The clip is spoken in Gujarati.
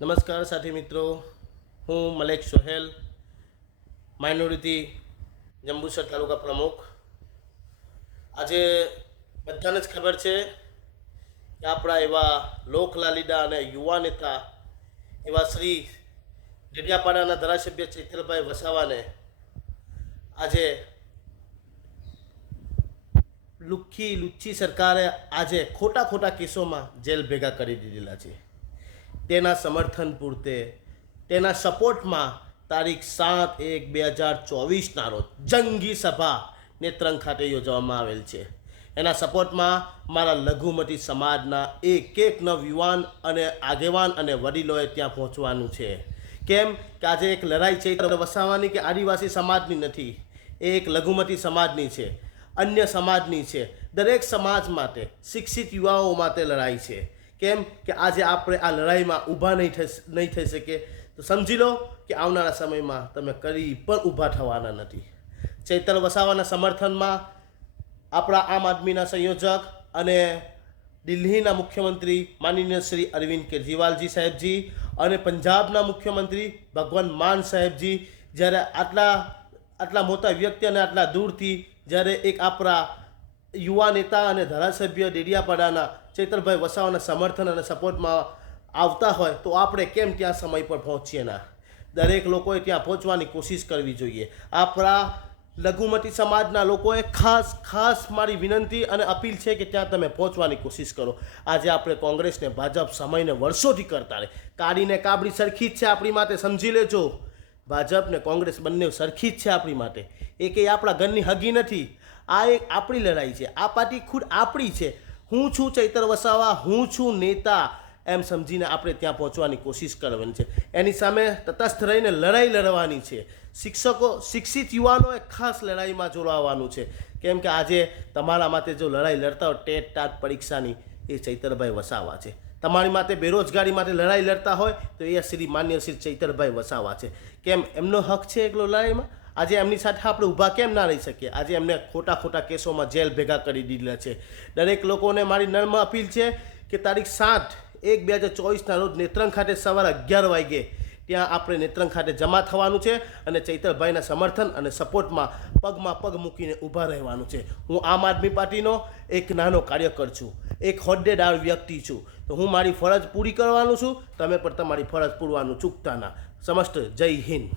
નમસ્કાર સાથી મિત્રો, હું મલેક સોહેલ, માઇનોરિટી જંબુસર તાલુકા પ્રમુખ. આજે બધાને જ ખબર છે કે આપણા એવા લોકલાલીડા અને યુવા નેતા એવા શ્રી ડેડિયાપાડાના ધારાસભ્ય ચૈતરભાઈ વસાવાને આજે લુચ્છી સરકારે આજે ખોટા કેસોમાં જેલ ભેગા કરી દીધેલા છે. તેના સમર્થન પૂરતે તેના સપોર્ટમાં તારીખ 7/1/2024 રોજ જંગી સભા નેત્રંગ ખાતે યોજવામાં આવેલ છે. એના સપોર્ટમાં મારા લઘુમતી સમાજના એક નવયુવાન અને આગેવાન અને વડીલોએ ત્યાં પહોંચવાનું છે. કેમ કે આજે એક લડાઈ ચૈત્ર વસાવાની કે આદિવાસી સમાજની નથી, એ એક લઘુમતી સમાજની છે, અન્ય સમાજની છે. દરેક સમાજ માટે, શિક્ષિત યુવાઓ માટે લડાઈ છે. કેમ કે આજે આપણે આ લડાઈમાં ઊભા નહીં થઈ શકીએ તો સમજી લો કે આવનારા સમયમાં તમે કરી પણ ઊભા થવાના નથી. ચૈતર વસાવાના સમર્થનમાં આપણા આમ આદમીના સંયોજક અને દિલ્હીના મુખ્યમંત્રી માનનીય શ્રી અરવિંદ કેજરીવાલજી સાહેબજી અને પંજાબના મુખ્યમંત્રી ભગવંત માન સાહેબજી જ્યારે આટલા મોટા વ્યક્તિ અને આટલા દૂરથી જ્યારે એક આપણા યુવા નેતા અને ધારાસભ્ય ડેડિયાપાડાના ચૈતરભાઈ વસાવાના સમર્થન અને સપોર્ટમાં આવતા હોય તો આપણે કેમ ત્યાં સમય પર પહોંચીએ ના. દરેક લોકોએ ત્યાં પહોંચવાની કોશિશ કરવી જોઈએ. આપણા લઘુમતી સમાજના લોકોએ ખાસ મારી વિનંતી અને અપીલ છે કે ત્યાં તમે પહોંચવાની કોશિશ કરો. આજે આપણે કોંગ્રેસને ભાજપ સમયને વર્ષોથી કરતા રહે, કાઢીને કાબડી સરખી જ છે આપણી માટે, સમજી લેજો. ભાજપ ને કોંગ્રેસ બંને સરખી જ છે આપણી માટે, એ કંઈ આપણા ઘરની હગી નથી. આ એક આપણી લડાઈ છે, આ પાર્ટી ખુદ આપણી છે. હું છું ચૈતર વસાવા, હું છું નેતા એમ સમજીને આપણે ત્યાં પહોંચવાની કોશિશ કરવાની છે. એની સામે તટસ્થ રહીને લડાઈ લડવાની છે. શિક્ષિત યુવાનોએ ખાસ લડાઈમાં જોડાવાનું છે. કેમ કે આજે તમારા માટે જો લડાઈ લડતા હોય ટેટ ટાટ પરીક્ષાની, એ ચૈતરભાઈ વસાવા છે. તમારી માટે બેરોજગારી માટે લડાઈ લડતા હોય તો એ માન્ય શ્રી ચૈતરભાઈ વસાવા છે. કેમ એમનો હક છે એકલો લડાઈમાં? આજે એમની સાથે આપણે ઊભા કેમ ના રહી શકીએ? આજે એમને ખોટા કેસોમાં જેલ ભેગા કરી દીધેલા છે. દરેક લોકોને મારી નમ્ર અપીલ છે કે તારીખ 7/1/2024 રોજ નેત્રંગ ખાતે સવારે 11 વાગે ત્યાં આપણે નેત્રંગ ખાતે જમા થવાનું છે અને ચૈતરભાઈના સમર્થન અને સપોર્ટમાં પગમાં પગ મૂકીને ઊભા રહેવાનું છે. હું આમ આદમી પાર્ટીનો એક નાનો કાર્યકર છું, એક હોદ્દેદાર વ્યક્તિ છું, તો હું મારી ફરજ પૂરી કરવાનું છું. તમે પણ તમારી ફરજ પૂરવાનું ચૂકતા ના. સમસ્ત જય હિન્દ.